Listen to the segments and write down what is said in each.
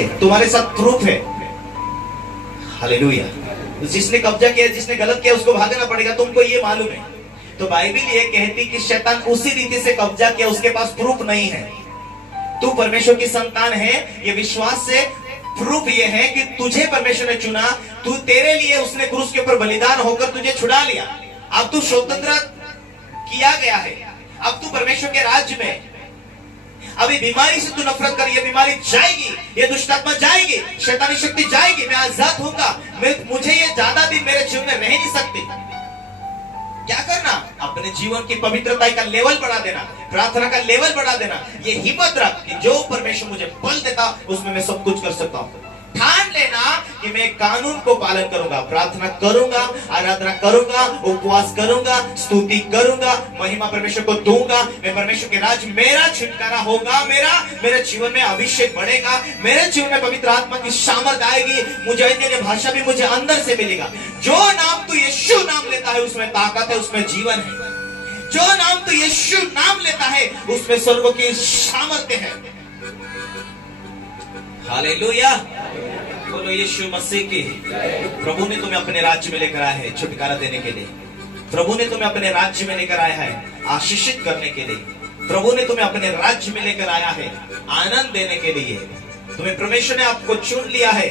है, तुम्हारे साथ प्रूफ है। हालेलुया। जिसने कब्जा किया, जिसने गलत किया, उसको भागना पड़ेगा, तुमको ये मालूम है। तो बाइबल ये कहती कि शैतान उसी रीति से कब्जा किया, उसके पास प्रूफ नहीं है। तू परमेश्वर की संतान है, ये विश्वास से प्रूफ ये है कि तुझे परमेश्वर ने चुना, तू तेरे लिए उसने क्रूस के ऊपर बलिदान होकर तुझे छुड़ा लिया। अब तू स्वतंत्र किया गया है, अब तू परमेश्वर के राज्य में। अभी बीमारी से तू नफरत कर, ये बीमारी जाएगी, ये दुष्टात्मा जाएगी, शैतानी शक्ति जाएगी, मैं आजाद होगा, मुझे ये ज्यादा दिन मेरे जीवन में रह नहीं सकती। क्या करना? अपने जीवन की पवित्रता का लेवल बढ़ा देना, प्रार्थना का लेवल बढ़ा देना। ये हिम्मत रख कि जो परमेश्वर मुझे बल देता उसमें मैं सब कुछ कर सकता हूँ। ठान लेना कि मैं कानून को पालन करूंगा, प्रार्थना करूंगा, आराधना करूंगा, उपवास करूंगा, स्तुति करूंगा, महिमा परमेश्वर को दूंगा। मैं परमेश्वर के राज्य, मेरा छुटकारा होगा, मेरे जीवन में अभिषेक बढ़ेगा, मेरे जीवन में पवित्र आत्मा की सामर्थ आएगी, मुझे अन्य भाषा भी मुझे अंदर से मिलेगा। जो नाम तू यीशु नाम लेता है उसमें ताकत है, उसमें जीवन है। जो नाम तू यीशु नाम लेता है उसमें स्वर्ग की सामर्थ्य है। हालेलुया। बोलो यीशु मसीह की। प्रभु ने तुम्हें अपने राज्य में लेकर आया है छुटकारा देने के लिए। प्रभु ने तुम्हें अपने राज्य में लेकर आया है आशीषित करने के लिए। प्रभु ने तुम्हें अपने राज्य में लेकर आया है आनंद देने के लिए। तुम्हें परमेश्वर ने आपको चुन लिया है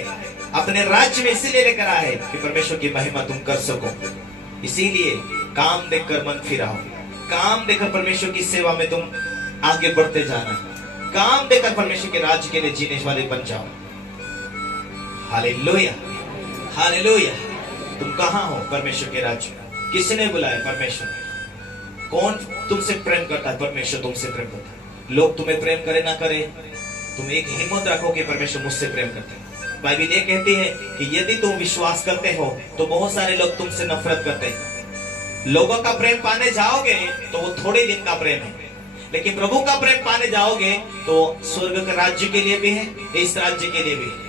अपने राज्य में, इसीलिए लेकर आया है कि परमेश्वर की महिमा तुम कर सको। इसीलिए काम देखकर मन फिराओ, काम देखकर परमेश्वर की सेवा में तुम आगे बढ़ते जाना, काम देकर परमेश्वर के राज्य के लिए जीने वाले बन जाओ। Hallelujah, hallelujah. तुम कहां हो? परमेश्वर के राज्य में। किसने बुलाया? परमेश्वर। कौन तुमसे प्रेम करता है? परमेश्वर तुमसे प्रेम करता है। लोग तुम्हें प्रेम करे ना करे, तुम एक हिम्मत रखो कि परमेश्वर मुझसे प्रेम करते हैं। बाइबल ये कहती है कि यदि तुम विश्वास करते हो तो बहुत सारे लोग तुमसे नफरत करते हैं। लोगों का प्रेम पाने जाओगे तो वो थोड़े दिन का प्रेम है, लेकिन प्रभु का प्रेम पाने जाओगे तो स्वर्ग के राज्य के लिए भी है, इस राज्य के लिए भी है।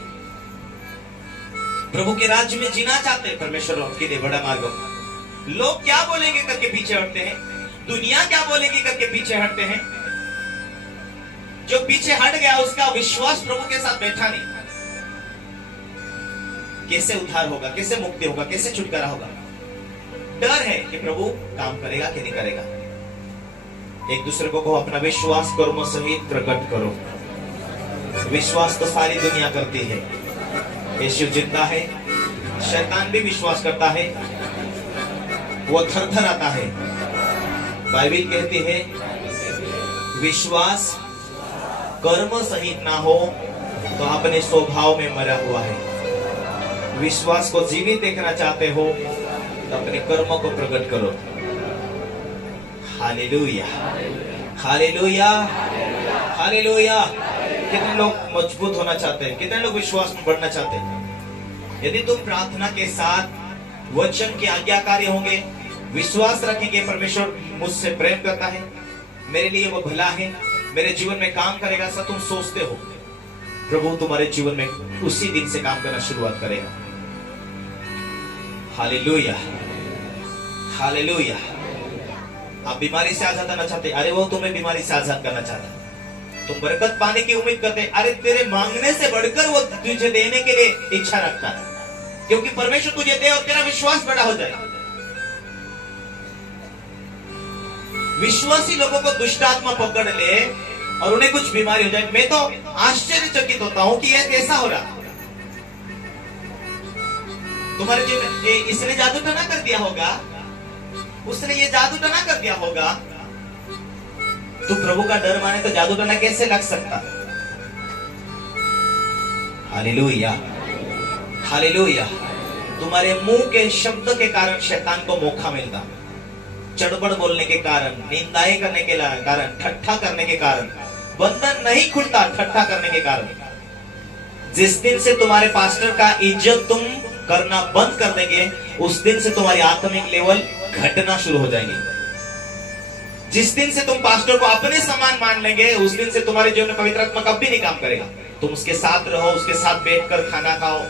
प्रभु के राज्य में जीना चाहते हैं परमेश्वर के लिए बड़ा मार्ग। लोग क्या बोलेंगे करके पीछे हटते हैं, दुनिया क्या बोलेगी करके पीछे हटते हैं। जो पीछे हट गया उसका विश्वास प्रभु के साथ बैठा नहीं। कैसे उद्धार होगा, कैसे मुक्ति होगा, कैसे छुटकारा होगा? डर है कि प्रभु काम करेगा कि नहीं करेगा। एक दूसरे को कहो अपना विश्वास कर्मों सहित प्रकट करो। विश्वास तो सारी दुनिया करती है। यीशु जिंदा है, शैतान भी विश्वास करता है, वो थर-थर आता है। बाइबल कहती है विश्वास कर्म सहित ना हो तो अपने स्वभाव में मरा हुआ है। विश्वास को जीवित देखना चाहते हो तो अपने कर्मों को प्रकट करो। Hallelujah, hallelujah, hallelujah. कितने लोग मजबूत होना चाहते हैं? कितने लोग विश्वास में बढ़ना चाहते हैं? यदि तुम प्रार्थना के साथ वचन के आज्ञाकारी होंगे, विश्वास रखेंगे परमेश्वर मुझसे प्रेम करता है, मेरे लिए वो भला है, मेरे जीवन में काम करेगा, सब तुम सोचते हो, प्रभु तुम्हारे जीवन में उसी दिन से काम करना शुरुआत करेगा। Hallelujah, hallelujah. आप बीमारी से आजाद करना चाहते, अरे वो तुम्हें बीमारी से आजाद करना चाहता। तुम बरकत पाने की उम्मीद करते, अरे तेरे मांगने से बढ़कर वो तुझे देने के लिए इच्छा रखता है, क्योंकि परमेश्वर तुझे दे और तेरा विश्वास बड़ा हो जाए। विश्वासी लोगों को दुष्ट आत्मा पकड़ ले और उन्हें कुछ बीमारी हो जाए, मैं तो आश्चर्यचकित होता हूं कि यह कैसा हो रहा। तुम्हारे जीवन में इसने जादू टना कर दिया होगा, उसने ये जादू टना कर दिया होगा। तू प्रभु का डर माने तो जादू टना कैसे लग सकता? Hallelujah, hallelujah. तुम्हारे मुंह के शब्द के कारण शैतान को मौका मिलता, चढ़बड़ बोलने के कारण, निंदाएं करने के कारण, ठट्ठा करने के कारण बंधन नहीं खुलता। ठट्ठा करने के कारण जिस दिन से तुम्हारे पास्टर का इज्जत तुम करना बंद कर देंगे, उस दिन से तुम्हारी आत्मिक लेवल घटना शुरू हो जाएगी। जिस दिन से तुम पास्टर को अपने समान मान लेंगे, उस दिन से तुम्हारे जीवन में पवित्र आत्मा कभी नहीं काम करेगा। तुम उसके साथ रहो, उसके साथ बैठकर खाना खाओ।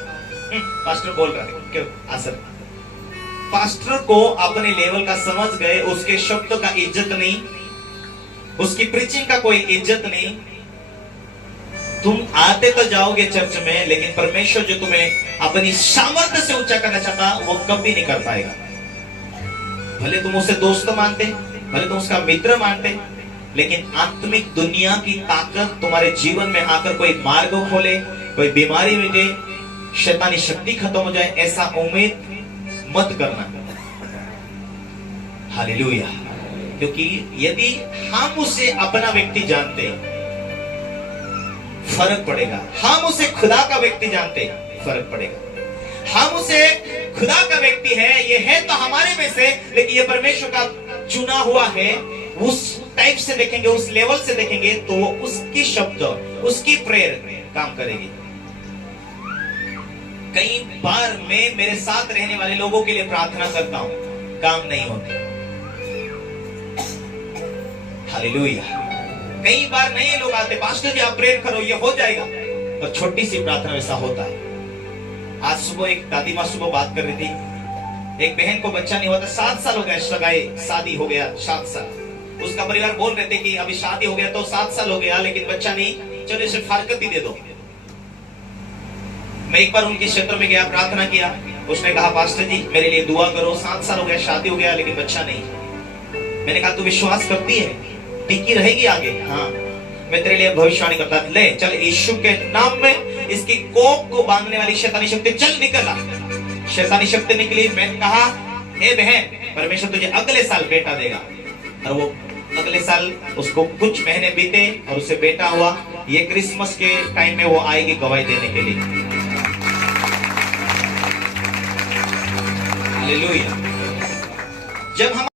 पास्टर बोल रहा है, क्यों असर? पास्टर को अपने लेवल का समझ गए, उसके शब्द का इज्जत नहीं, उसकी प्रीचिंग का कोई इज्जत नहीं। तुम आते तो जाओगे चर्च में, लेकिन परमेश्वर जो तुम्हें अपनी सामर्थ्य से ऊंचा करना चाहता वो कभी नहीं कर पाएगा। भले तुम उसे दोस्त मानते, भले तुम उसका मित्र मानते, लेकिन आत्मिक दुनिया की ताकत तुम्हारे जीवन में आकर कोई मार्ग खोले, कोई बीमारी मिटे, शैतानी शक्ति खत्म हो जाए, ऐसा उम्मीद मत करना। हालेलुया। क्योंकि यदि हम उसे अपना व्यक्ति जानते फर्क पड़ेगा, हम उसे खुदा का व्यक्ति जानते फर्क पड़ेगा। हम उसे खुदा का व्यक्ति है, ये है तो हमारे में से, लेकिन ये परमेश्वर का चुना हुआ है, उस टाइप से देखेंगे, उस लेवल से देखेंगे, तो उसकी शब्द, उसकी प्रेयर काम करेगी। कई बार मैं मेरे साथ रहने वाले लोगों के लिए प्रार्थना करता हूं, काम नहीं होते। हालेलुया। कई बार नए लोग आते, पास्टर जी आप प्रेयर करो ये हो जाएगा, और छोटी सी प्रार्थना वैसा होता है। आज सुबह एक दादी माँ सुबह बात कर रही थी, एक बहन को बच्चा नहीं हुआ था, 7 साल हो गया, सगाई शादी हो गया 7 साल। उसका परिवार बोल रहे थे कि अभी शादी हो गया तो 7 साल हो गया, लेकिन बच्चा नहीं, चलो इसे फारकत ही दे दो। मैं एक बार उनके क्षेत्र में गया, प्रार्थना किया, उसने कहा पास्टर जी मेरे लिए दुआ करो, 7 साल हो गया, शादी हो गया, लेकिन बच्चा नहीं। मैंने कहा तू विश्वास करती है, टिकी रहेगी आगे? हाँ, मैं तेरे लिए भविष्यवाणी करता, ले चल यीशु के नाम में इसकी कोप को बांधने वाली शैतानी शक्ति चल निकला। शैतानी शक्ति निकली। मैंने कहा हे बहन, परमेश्वर तुझे अगले साल बेटा देगा। और वो अगले साल उसको कुछ महीने बीते और उसे बेटा हुआ। ये क्रिसमस के टाइम में वो आएगी गवाही देने के लिए। हालेलुया। जब हम